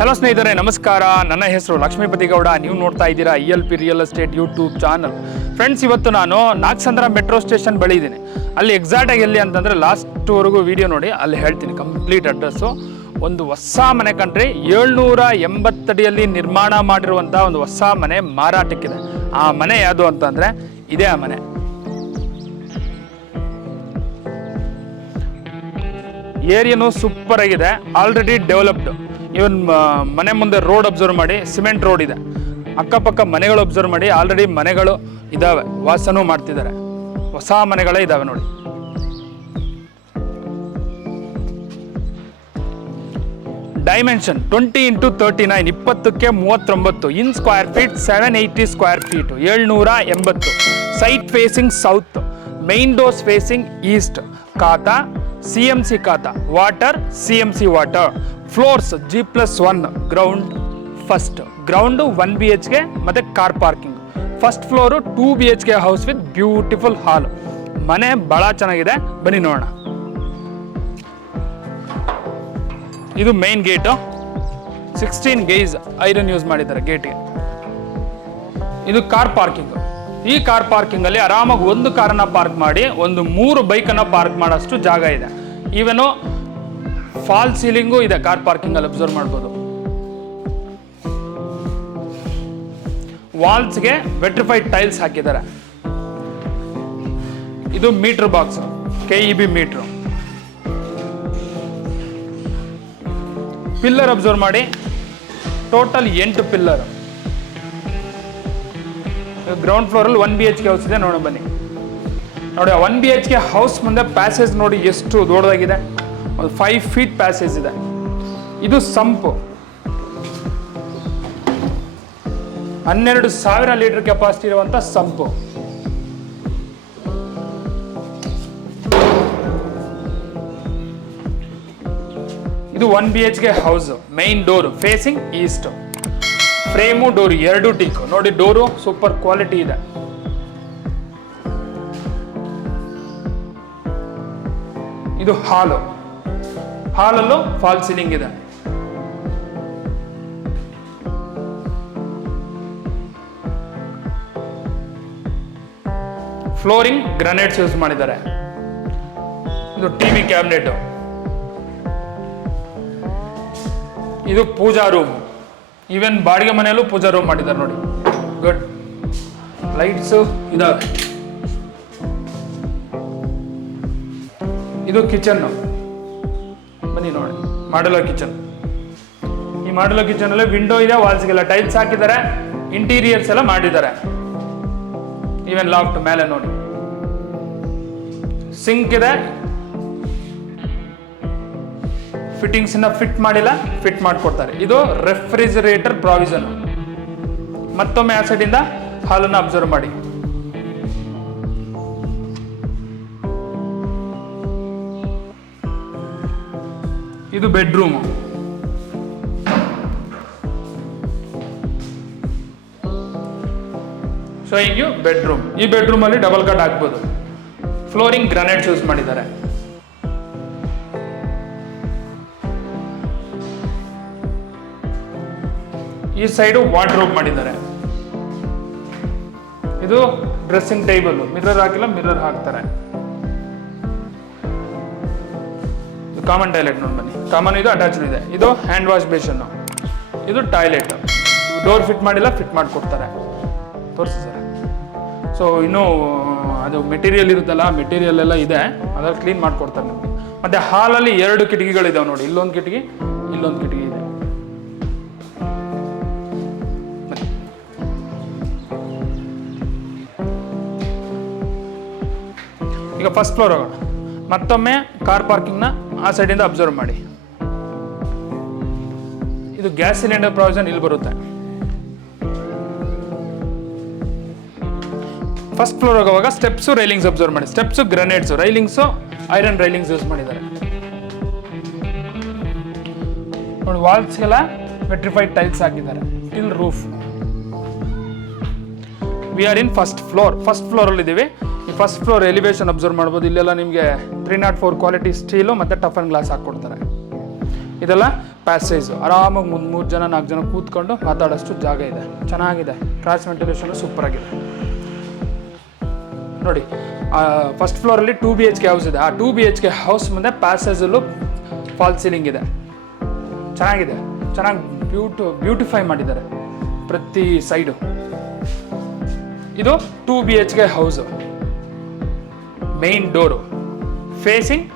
Hello ಸ್ನೇಹಿತರೆ, ನಮಸ್ಕಾರ. ನನ್ನ ಹೆಸರು ಲಕ್ಷ್ಮಿಪಥಿಗೌಡ. ನೀವು ನೋಡ್ತಾ ಇದ್ದೀರಾ ELP real estate YouTube channel. Friends, ಇವತ್ತು ನಾನು ನಾಗಸಂದ್ರ ಮೆಟ್ರೋ ಸ್ಟೇಷನ್ ಬಳಿ ಇದ್ದೀನಿ. ಅಲ್ಲಿ ಎಕ್ಸಾಕ್ಟಾಗಿ ಎಲ್ಲಿ ಅಂತಂದರೆ ಲಾಸ್ಟ್ವರೆಗೂ ವಿಡಿಯೋ ನೋಡಿ, ಅಲ್ಲಿ ಹೇಳ್ತೀನಿ ಕಂಪ್ಲೀಟ್ ಅಡ್ರೆಸ್ಸು. ಒಂದು ಹೊಸ ಮನೆ ಕಂಡ್ರಿ, 780 ಅಡಿಯಲ್ಲಿ ನಿರ್ಮಾಣ ಮಾಡಿರುವಂಥ ಒಂದು ಹೊಸ ಮನೆ ಮಾರಾಟಕ್ಕಿದೆ. ಆ ಮನೆ ಯಾವುದು ಅಂತಂದರೆ ಇದೇ ಆ ಮನೆ. ಏರಿಯಾನು ಸೂಪರ್ ಆಗಿದೆ, ಆಲ್ರೆಡಿ ಡೆವಲಪ್ಡ್. ಇವನ್ ಮನೆ ಮುಂದೆ ರೋಡ್ ಅಬ್ಸರ್ವ್ ಮಾಡಿ, ಸಿಮೆಂಟ್ ರೋಡ್ ಇದೆ. ಅಕ್ಕಪಕ್ಕ ಮನೆಗಳು ಅಬ್ಸರ್ವ್ ಮಾಡಿ, ಆಲ್ರೆಡಿ ಮನೆಗಳು ಇದ್ದಾವೆ, ವಾಸನೂ ಮಾಡ್ತಿದ್ದಾರೆ. ಹೊಸ ಮನೆಗಳೇ ಇದ್ದಾವೆ ನೋಡಿ. ಡೈಮೆನ್ಷನ್ 20x39, 20ಕ್ಕೆ 39 ಇನ್ square feet, 780 square feet, 780. Site facing south, main doors facing East. ಖಾತಾ CMC ಖಾತಾ, water CMC water. Floors G+1, ground first. Ground 1 BHK ಮತ್ತು car parking. First floor 2 BHK house with beautiful ಹಾಲ್. ಮನೆ ಭಾಳ ಚೆನ್ನಾಗಿದೆ, ಬನ್ನಿ ನೋಡೋಣ. ಇದು main gate, 16 gauge iron use ಮಾಡಿದ್ದಾರೆ ಗೇಟ್ಗೆ. ಇದು ಕಾರ್ ಪಾರ್ಕಿಂಗ್. ಈ ಕಾರ್ ಪಾರ್ಕಿಂಗಲ್ಲಿ ಆರಾಮಾಗಿ ಒಂದು ಕಾರನ್ನು ಪಾರ್ಕ್ ಮಾಡಿ ಒಂದು 3 ಬೈಕನ್ನು ಪಾರ್ಕ್ ಮಾಡೋಷ್ಟು ಜಾಗ ಇದೆ. ಈವನು ಫಾಲ್ ಸೀಲಿಂಗು ಇದೆ ಕಾರ್ ಪಾರ್ಕಿಂಗಲ್ಲಿ, ಅಬ್ಸರ್ವ್ ಮಾಡ್ಬೋದು. ವಾಲ್ಸ್ಗೆ ವೆಟ್ರಿಫೈಡ್ ಟೈಲ್ಸ್ ಹಾಕಿದ್ದಾರೆ. ಇದು meter box, KEB meter. Pillar observe ಮಾಡಿ, ಟೋಟಲ್ 8 ಪಿಲ್ಲರ್. ಗ್ರೌಂಡ್ ಫ್ಲೋರಲ್ಲಿ 1 BHK ಹೌಸ್ ಇದೆ, ನೋಡೋಣ ಬನ್ನಿ. ನೋಡಿ, 1 BHK ಹೌಸ್ ಮುಂದೆ ಪ್ಯಾಸೇಜ್ ನೋಡಿ ಎಷ್ಟು ದೊಡ್ಡದಾಗಿದೆ. ಒಂದು 5 ಫೀಟ್ ಪ್ಯಾಸೇಜ್ ಇದೆ. ಇದು ಸಂಪು, 12,000 ಲೀಟರ್ ಕೆಪಾಸಿಟಿ ಇರುವಂತ ಸಂಪು. ಇದು 1 BHK house. Main door facing East. Frame door 2 teak ನೋಡಿ. ಡೋರು ಸೂಪರ್ ಕ್ವಾಲಿಟಿ ಇದೆ. ಇದು ಹಾಲು. ಹಾಲಲ್ಲೂ ಫಾಲ್ ಸೀಲಿಂಗ್ ಇದೆ. ಫ್ಲೋರಿಂಗ್ ಗ್ರಾನೈಟ್ಸ್ ಯೂಸ್ ಮಾಡಿದ್ದಾರೆ. ಇದು ಟಿವಿ ಕ್ಯಾಬಿನೆಟ್. ಇದು ಪೂಜಾ ರೂಮ್. ಈವನ್ ಬಾಡಿಗೆ ಮನೆಯಲ್ಲೂ ಪೂಜಾ ರೂಮ್ ಮಾಡಿದ್ದಾರೆ ನೋಡಿ. ಗುಡ್. ಲೈಟ್ಸ್ ಇದಾವೆ. ಇದು ಕಿಚನ್. ಬನ್ನಿ ನೋಡಿ, ಮಾಡ್ಯುಲರ್ ಕಿಚನ್. ಈ ಮಾಡ್ಯುಲರ್ ಕಿಚನ್ ಅಲ್ಲಿ ವಿಂಡೋ ಇದೆ, ವಾಲ್ಸ್ಗೆಲ್ಲ ಟೈಲ್ಸ್ ಹಾಕಿದ್ದಾರೆ, ಇಂಟೀರಿಯರ್ಸ್ ಎಲ್ಲ ಮಾಡಿದ್ದಾರೆ. ಈವನ್ ಲಾಫ್ಟ್ ಮೇಲೆ ನೋಡಿ, ಸಿಂಕ್ ಇದೆ. ಫಿಟ್ಟಿಂಗ್ಸ್ ಇನ್ನ ಫಿಟ್ ಮಾಡಿಲ್ಲ, ಫಿಟ್ ಮಾಡಿಕೊಡ್ತಾರೆ. ಇದು ರೆಫ್ರಿಜರೇಟರ್ ಪ್ರಾವಿಷನ್. ಮತ್ತೊಮ್ಮೆ ಆ ಸೈಡ್ ಇಂದ ಹಾಲನ್ನು ಅಬ್ಸರ್ವ್ ಮಾಡಿ. ಇದು ಬೆಡ್ರೂಮ್. Showing you bedroom. ಈ ಬೆಡ್ರೂಮ್ ಅಲ್ಲಿ ಡಬಲ್ ಕಾಟ್ ಹಾಕ್ಬೋದು. ಫ್ಲೋರಿಂಗ್ ಗ್ರಾನೈಟ್ಸ್ ಯೂಸ್ ಮಾಡಿದ್ದಾರೆ. ಈ ಸೈಡು ವಾರ್ಡ್ರೋಬ್ ಮಾಡಿದ್ದಾರೆ. ಇದು ಡ್ರೆಸ್ಸಿಂಗ್ ಟೇಬಲ್. ಮಿರರ್ ಹಾಕಿಲ್ಲ, ಮಿರರ್ ಹಾಕ್ತಾರೆ. ಕಾಮನ್ ಟಾಯ್ಲೆಟ್ ನೋಡಿ ಬನ್ನಿ. ಕಾಮನ್ ಇದು, ಅಟ್ಯಾಚ್ಡ್ ಇದೆ. ಇದು ಹ್ಯಾಂಡ್ ವಾಶ್ ಬೇಷನ್. ಇದು ಟಾಯ್ಲೆಟ್. ಡೋರ್ ಫಿಟ್ ಮಾಡಿಲ್ಲ, ಫಿಟ್ ಮಾಡಿಕೊಡ್ತಾರೆ. ತೋರಿಸಿ ಸರ್. ಸೊ ಇನ್ನೂ ಅದು ಮೆಟೀರಿಯಲ್ ಇರುತ್ತಲ್ಲ, ಮೆಟೀರಿಯಲ್ ಎಲ್ಲ ಇದೆ, ಅದ್ರಲ್ಲಿ ಕ್ಲೀನ್ ಮಾಡಿಕೊಡ್ತಾರೆ ನಿಮಗೆ. ಮತ್ತೆ ಹಾಲಲ್ಲಿ 2 ಕಿಟಕಿಗಳಿದಾವೆ ನೋಡಿ. ಇಲ್ಲೊಂದು ಕಿಟಕಿ, ಇಲ್ಲೊಂದು ಕಿಟಕಿ ಇದೆ. ಈಗ ಫಸ್ಟ್ ಫ್ಲೋರ್ ಹೋಗೋಣ. ಮತ್ತೊಮ್ಮೆ ಕಾರ್ ಪಾರ್ಕಿಂಗ್ನ ಆ ಸೈಡಿಂದ ಅಬ್ಸರ್ವ್ ಮಾಡಿ. ಇದು ಗ್ಯಾಸ್ ಸಿಲಿಂಡರ್ ಪ್ರಾವಿಷನ್ ಇಲ್ಲಿ ಬರುತ್ತೆ. ಫಸ್ಟ್ ಫ್ಲೋರ್ ಹೋಗುವಾಗ ಸ್ಟೆಪ್ಸು ರೈಲಿಂಗ್ಸ್ ಅಬ್ಸರ್ವ್ ಮಾಡಿ. Steps granites, railings iron railings use ಮಾಡಿದ್ದಾರೆ ನೋಡಿ. ವಾಲ್ಸ್ಗೆಲ್ಲ ವೆಟ್ರಿಫೈಡ್ ಟೈಲ್ಸ್ ಹಾಕಿದ್ದಾರೆ. Till roof. We are in first floor. First ಫ್ಲೋರಲ್ಲಿ ಇದ್ದೀವಿ. ಈ ಫಸ್ಟ್ ಫ್ಲೋರ್ ಎಲಿವೇಶನ್ ಅಬ್ಸರ್ವ್ ಮಾಡ್ಬೋದು. ಇಲ್ಲೆಲ್ಲ ನಿಮಗೆ 304 ಕ್ವಾಲಿಟಿ ಸ್ಟೀಲು ಮತ್ತು ಟಫನ್ ಗ್ಲಾಸ್ ಹಾಕ್ಕೊಡ್ತಾರೆ. ಇದೆಲ್ಲ ಪ್ಯಾಸೇಜು. ಆರಾಮಾಗಿ 3 ಜನ 4 ಜನ ಕೂತ್ಕೊಂಡು ಮಾತಾಡೋಷ್ಟು ಜಾಗ ಇದೆ. ಚೆನ್ನಾಗಿದೆ. ಕ್ರಾಸ್ ವೆಂಟಿಲೇಷನ್ ಸೂಪರ್ ಆಗಿದೆ ನೋಡಿ. ಫಸ್ಟ್ ಫ್ಲೋರಲ್ಲಿ 2 BHK ಹೌಸ್ ಇದೆ. ಆ 2 BHK ಹೌಸ್ ಮುಂದೆ ಪ್ಯಾಸೇಜಲ್ಲೂ ಫಾಲ್ ಸೀಲಿಂಗ್ ಇದೆ. ಚೆನ್ನಾಗಿದೆ. ಚೆನ್ನಾಗಿ ಬ್ಯೂಟಿಫೈ ಮಾಡಿದ್ದಾರೆ ಪ್ರತಿ ಸೈಡು. ಇದು 2 BHK house. Main door facing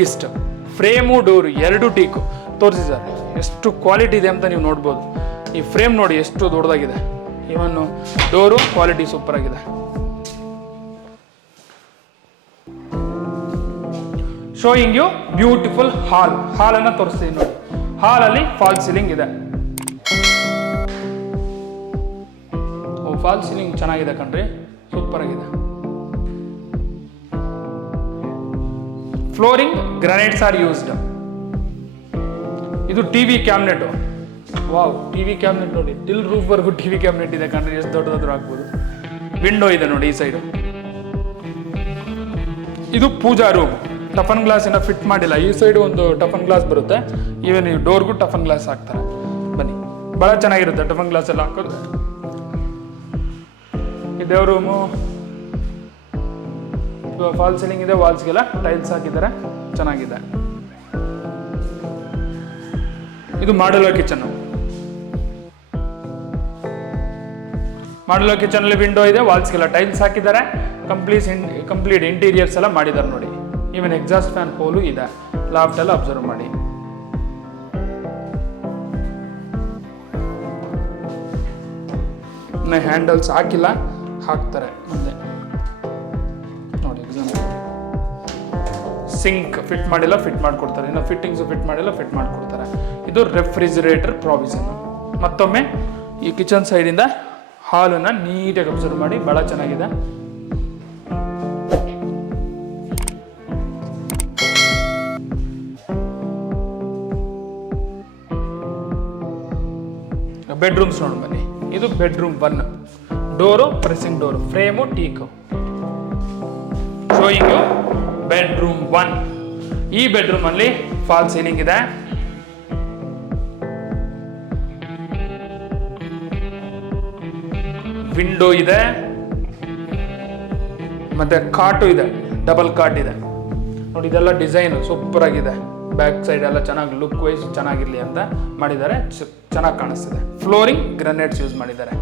East. Frame door 2 teak ತೋರಿಸಿದ್ದಾರೆ. ಎಷ್ಟು ಕ್ವಾಲಿಟಿ ಇದೆ ಅಂತ ನೀವು ನೋಡ್ಬೋದು. ಈ ಫ್ರೇಮ್ ನೋಡಿ ಎಷ್ಟು ದೊಡ್ಡದಾಗಿದೆ. ಇವನ್ ಡೋರು ಕ್ವಾಲಿಟಿ ಸೂಪರ್ ಆಗಿದೆ. Showing you beautiful hall. ಹಾಲನ್ನು ತೋರಿಸ್ತೀನಿ ನೋಡಿ. ಹಾಲಲ್ಲಿ ಫಾಲ್ ಸೀಲಿಂಗ್ ಇದೆ. ಫಾಲ್ ಸೀಲಿಂಗ್ ಚೆನ್ನಾಗಿದೆ ಕಣ್ರಿ, ಸೂಪರ್ ಆಗಿದೆ. Flooring granites are used. ಇದು TV cabinet. Wow, TV cabinet ನೋಡಿ. ಟಿಲ್ ರೂಫ್ ವರ್ಗು ಟಿವಿ ಕ್ಯಾಬಿನೆಟ್ ಇದೆ ಕಣ್ರಿ. ಎಷ್ಟು ದೊಡ್ಡದಾದ್ರೂ ಆಗ್ಬೋದು. ವಿಂಡೋ ಇದೆ ನೋಡಿ ಈ ಸೈಡು. ಇದು ಪೂಜಾ ರೂಮ್. ಟಫನ್ ಗ್ಲಾಸ್ ಏನೋ ಫಿಟ್ ಮಾಡಿಲ್ಲ. ಈ ಸೈಡು ಒಂದು ಟಫನ್ ಗ್ಲಾಸ್ ಬರುತ್ತೆ. ಈವನ್ ಈ ಡೋರ್ಗೂ ಟಫನ್ ಗ್ಲಾಸ್ ಹಾಕ್ತಾರೆ. ಬನ್ನಿ, ಭಾಳ ಚೆನ್ನಾಗಿರುತ್ತೆ ಟಫನ್ ಗ್ಲಾಸ್ ಎಲ್ಲ ಹಾಕೋದು. ಈ ದೇವ್ರ ರೂಮು ಫಾಲ್ ಸೀಲಿಂಗ್ ಇದೆ. ವಾಲ್ಸ್ಗೆಲ್ಲ ಟೈಲ್ಸ್ ಹಾಕಿದ್ದಾರೆ. ಚೆನ್ನಾಗಿದೆ. ಇದು ಮಾಡ್ಯುಲರ್ ಕಿಚನ್. ಮಾಡ್ಯುಲರ್ ಕಿಚನ್ ಅಲ್ಲಿ ವಿಂಡೋ ಇದೆ. ವಾಲ್ಸ್ಗೆಲ್ಲ ಟೈಲ್ಸ್ ಹಾಕಿದ್ದಾರೆ. ಕಂಪ್ಲೀಟ್ ಇಂಟೀರಿಯರ್ಸ್ ಎಲ್ಲ ಮಾಡಿದ್ದಾರೆ ನೋಡಿ. ಈವನ್ ಎಕ್ಸಾಸ್ಟ್ ಫ್ಯಾನ್ ಹೋಲು ಇದೆ. ಲಾಫ್ಟ್ ಎಲ್ಲ ಅಬ್ಸರ್ವ್ ಮಾಡಿ. ಹ್ಯಾಂಡಲ್ಸ್ ಹಾಕಿಲ್ಲ, ಹಾಕ್ತಾರೆ ಮುಂದೆ ನೋಡಿ. ಎಕ್ಸಾಂಪಲ್ ಸಿಂಕ್ ಫಿಟ್ ಮಾಡಿಲ್ಲ, ಫಿಟ್ ಮಾಡಿಕೊಡ್ತಾರೆ. ಇನ್ನು ಫಿಟ್ಟಿಂಗ್ಸ್ ಫಿಟ್ ಮಾಡಿಲ್ಲ, ಫಿಟ್ ಮಾಡಿಕೊಡ್ತಾರೆ. ಇದು ರೆಫ್ರಿಜಿರೇಟರ್ ಪ್ರಾವಿಷನ್. ಮತ್ತೊಮ್ಮೆ ಈ ಕಿಚನ್ ಸೈಡಿಂದ ಹಾಲನ್ನು ನೀಟಾಗಿ ಅಬ್ಸರ್ವ್ ಮಾಡಿ. ಭಾಳ ಚೆನ್ನಾಗಿದೆ. ಬೆಡ್ರೂಮ್ಸ್ ನೋಡಿ ಬನ್ನಿ. ಇದು bedroom 1. Door pressing door, frame teak. Showing you bedroom 1. ಈ ಬೆಡ್ರೂಮ್ ಅಲ್ಲಿ ಫಾಲ್ ಸೀಲಿಂಗ್ ಇದೆ. ವಿಂಡೋ ಇದೆ, ಮತ್ತೆ ಕಾಟು ಇದೆ. ಡಬಲ್ ಕಾಟ್ ಇದೆ ನೋಡಿ. ಇದೆಲ್ಲ ಡಿಸೈನ್ ಸೂಪರ್ ಆಗಿದೆ. ಬ್ಯಾಕ್ ಸೈಡ್ ಎಲ್ಲ ಚೆನ್ನಾಗಿ ಲುಕ್ ವೈಸ್ ಚೆನ್ನಾಗಿರ್ಲಿ ಅಂತ ಮಾಡಿದ್ದಾರೆ. ಚೆನ್ನಾಗಿ ಕಾಣಿಸ್ತಿದೆ. ಫ್ಲೋರಿಂಗ್ ಗ್ರಾನೈಟ್ಸ್ ಯೂಸ್ ಮಾಡಿದ್ದಾರೆ.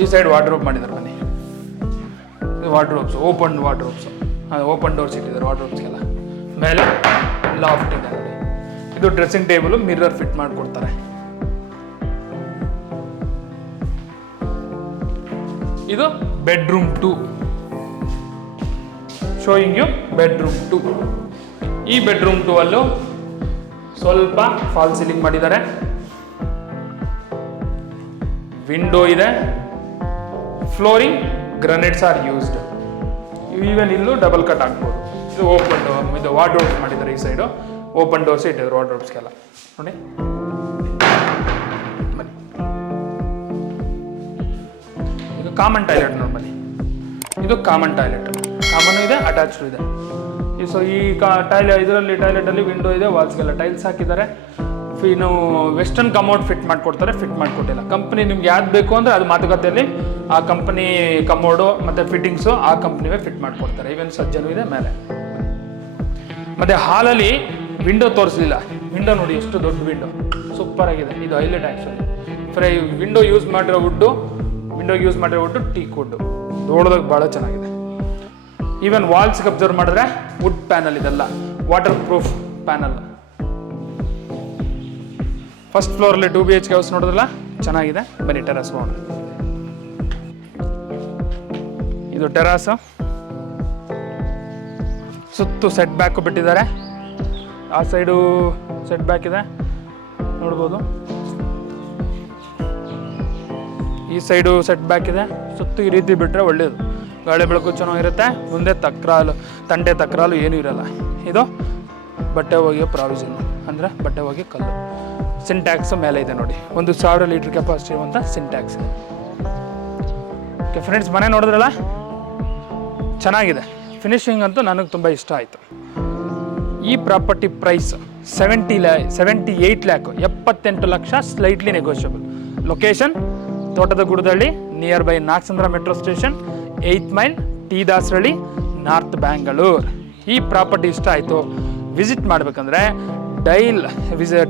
ಈ ಸೈಡ್ ವಾರ್ಡ್ರೋಬ್ ಮಾಡಿದ್ದಾರೆ ಬನ್ನಿ. Wardrobes, open wardrobes, open doors ಇಟ್ಟಿದ್ದಾರೆ ವಾರ್ಡ್ರೋಬ್ಸ್ಗೆಲ್ಲ. ಮೇಲೆ ಲಾಫ್ಟ್ ಇದೆ ನೋಡಿ. ಇದು ಡ್ರೆಸ್ಸಿಂಗ್ ಟೇಬಲ್, ಮಿರರ್ ಫಿಟ್ ಮಾಡಿಕೊಡ್ತಾರೆ. ಇದು ಬೆಡ್ರೂಮ್ 2. Showing you bedroom 2. ಈ ಬೆಡ್ರೂಮ್ 2 ಅಲ್ಲೂ ಸ್ವಲ್ಪ ಫಾಲ್ ಸೀಲಿಂಗ್ ಮಾಡಿದ್ದಾರೆ. ವಿಂಡೋ ಇದೆ. Flooring granites are used. Even ಇಲ್ಲೂ ಡಬಲ್ ಕಟ್ ಹಾಕ್ಬೋದು. ಇದು ಓಪನ್ ಡೋರ್. ಇದು ವಾರ್ಡ್ರೋಬ್ಸ್ ಮಾಡಿದ್ದಾರೆ. ಈ ಸೈಡು ಓಪನ್ ಡೋರ್ಸ್ ಇಟ್ಟಿದ್ರು ವಾರ್ಡ್ರೋಬ್ಸ್ಗೆಲ್ಲ ನೋಡಿ. ಬನ್ನಿ, ಇದು ಕಾಮನ್ ಟಾಯ್ಲೆಟ್ ನೋಡಿ ಬನ್ನಿ. ಇದು ಕಾಮನ್ ಟಾಯ್ಲೆಟ್. ಕಾಮನ್ ಇದೆ, ಅಟ್ಯಾಚ್ಡ್ ಇದೆ. ಸೊ ಈ ಇದರಲ್ಲಿ ಟಾಯ್ಲೆಟಲ್ಲಿ ವಿಂಡೋ ಇದೆ. ವಾಲ್ಸ್ಗೆಲ್ಲ ಟೈಲ್ಸ್ ಹಾಕಿದ್ದಾರೆ. ಇನ್ನು ವೆಸ್ಟರ್ನ್ ಕಮೋಡ್ ಫಿಟ್ ಮಾಡಿಕೊಡ್ತಾರೆ. ಫಿಟ್ ಮಾಡಿಕೊಟ್ಟಿಲ್ಲ. ಕಂಪ್ನಿ ನಿಮ್ಗೆ ಯಾವ್ದು ಬೇಕು ಅಂದರೆ ಅದು ಮಾತುಕತೆಯಲ್ಲಿ ಆ ಕಂಪ್ನಿ ಕಮೋಡು ಮತ್ತು ಫಿಟ್ಟಿಂಗ್ಸು ಆ ಕಂಪ್ನಿವೇ ಫಿಟ್ ಮಾಡಿಕೊಡ್ತಾರೆ. ಈವನ್ ಸಜ್ಜನೂ ಇದೆ ಮೇಲೆ. ಮತ್ತು ಹಾಲಲ್ಲಿ ವಿಂಡೋ ತೋರಿಸಲಿಲ್ಲ. ವಿಂಡೋ ನೋಡಿ ಎಷ್ಟು ದೊಡ್ಡ ವಿಂಡೋ, ಸೂಪರ್ ಆಗಿದೆ. ಇದು ಹೈಲೈಟ್ ಆ್ಯಕ್ಚುಲಿ. ವಿಂಡೋ ಯೂಸ್ ಮಾಡಿರೋ ವುಡ್ಡು ಟೀಕ್ ವುಡ್ಡು ದೊಡ್ಡದಾಗಿ ಭಾಳ ಚೆನ್ನಾಗಿದೆ. ಈವನ್ ವಾಲ್ಸ್ಗೆ ಅಬ್ಸರ್ವ್ ಮಾಡಿದ್ರೆ ವುಡ್ ಪ್ಯಾನಲ್. ಇದೆಲ್ಲ ವಾಟರ್ ಪ್ರೂಫ್ ಪ್ಯಾನಲ್. ಫಸ್ಟ್ ಫ್ಲೋರಲ್ಲಿ 2 BHK ಹೌಸ್ ನೋಡಿದ್ರಲ್ಲ, ಚೆನ್ನಾಗಿದೆ. ಬನ್ನಿ ಟೆರಸ್ ಹೋಗೋಣ. ಇದು ಟೆರಾಸು, ಸುತ್ತು ಸೆಟ್ ಬ್ಯಾಕು ಬಿಟ್ಟಿದ್ದಾರೆ. ಆ ಸೈಡು ಸೆಟ್ ಬ್ಯಾಕ್ ಇದೆ ನೋಡ್ಬೋದು. ಈ ಸೈಡು ಸೆಟ್ ಬ್ಯಾಕ್ ಇದೆ. ಸುತ್ತು ಈ ರೀತಿ ಬಿಟ್ಟರೆ ಒಳ್ಳೆಯದು, ಗಾಳಿ ಬೆಳಕು ಚೆನ್ನಾಗಿರುತ್ತೆ. ಮುಂದೆ ತಂಟೆ ತಕ್ರಾಲು ಏನೂ ಇರಲ್ಲ. ಇದು ಬಟ್ಟೆ ಒಗೆಯೋ ಪ್ರಾವಿಷನ್, ಅಂದರೆ ಬಟ್ಟೆ ಒಗೆಯೋ ಕಲ್ಲು. ಸಿಂಟ್ಯಾಕ್ಸ್ ಮೇಲೆ ಇದೆ ನೋಡಿ, 1000 ಲೀಟ್ರ್ ಕೆಪಾಸಿಟಿ ಇರುವಂಥ ಸಿಂಟ್ಯಾಕ್ಸ್ ಇದೆ. ಓಕೆ ಫ್ರೆಂಡ್ಸ್, ಮನೆ ನೋಡಿದ್ರಲ್ಲ, ಚೆನ್ನಾಗಿದೆ. ಫಿನಿಶಿಂಗ್ ಅಂತೂ ನನಗೆ ತುಂಬ ಇಷ್ಟ ಆಯಿತು. ಈ ಪ್ರಾಪರ್ಟಿ ಪ್ರೈಸ್ 78 ಲ್ಯಾಕ್, 78 ಲಕ್ಷ, slightly negotiable. Location Thotada Guddadahalli, near by Nagasandra metro station, 8th mile, T.Dasarahalli, north Bangalore. ಈ ಪ್ರಾಪರ್ಟಿ ಇಷ್ಟ ಆಯಿತು, ವಿಸಿಟ್ ಮಾಡಬೇಕಂದ್ರೆ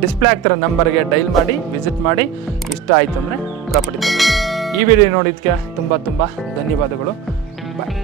ಡಿಸ್ಪ್ಲೇ ಆಗ್ತಿರೋ ನಂಬರ್ಗೆ ಡೈಲ್ ಮಾಡಿ ವಿಸಿಟ್ ಮಾಡಿ. ಇಷ್ಟ ಆಯಿತು ಅಂದರೆ ಪ್ರಾಪರ್ಟಿ ತಗೊಳ್ಳಿ. ಈ ವಿಡಿಯೋ ನೋಡಿದ್ದಕ್ಕೆ ತುಂಬ ಧನ್ಯವಾದಗಳು. ಬಾಯ್.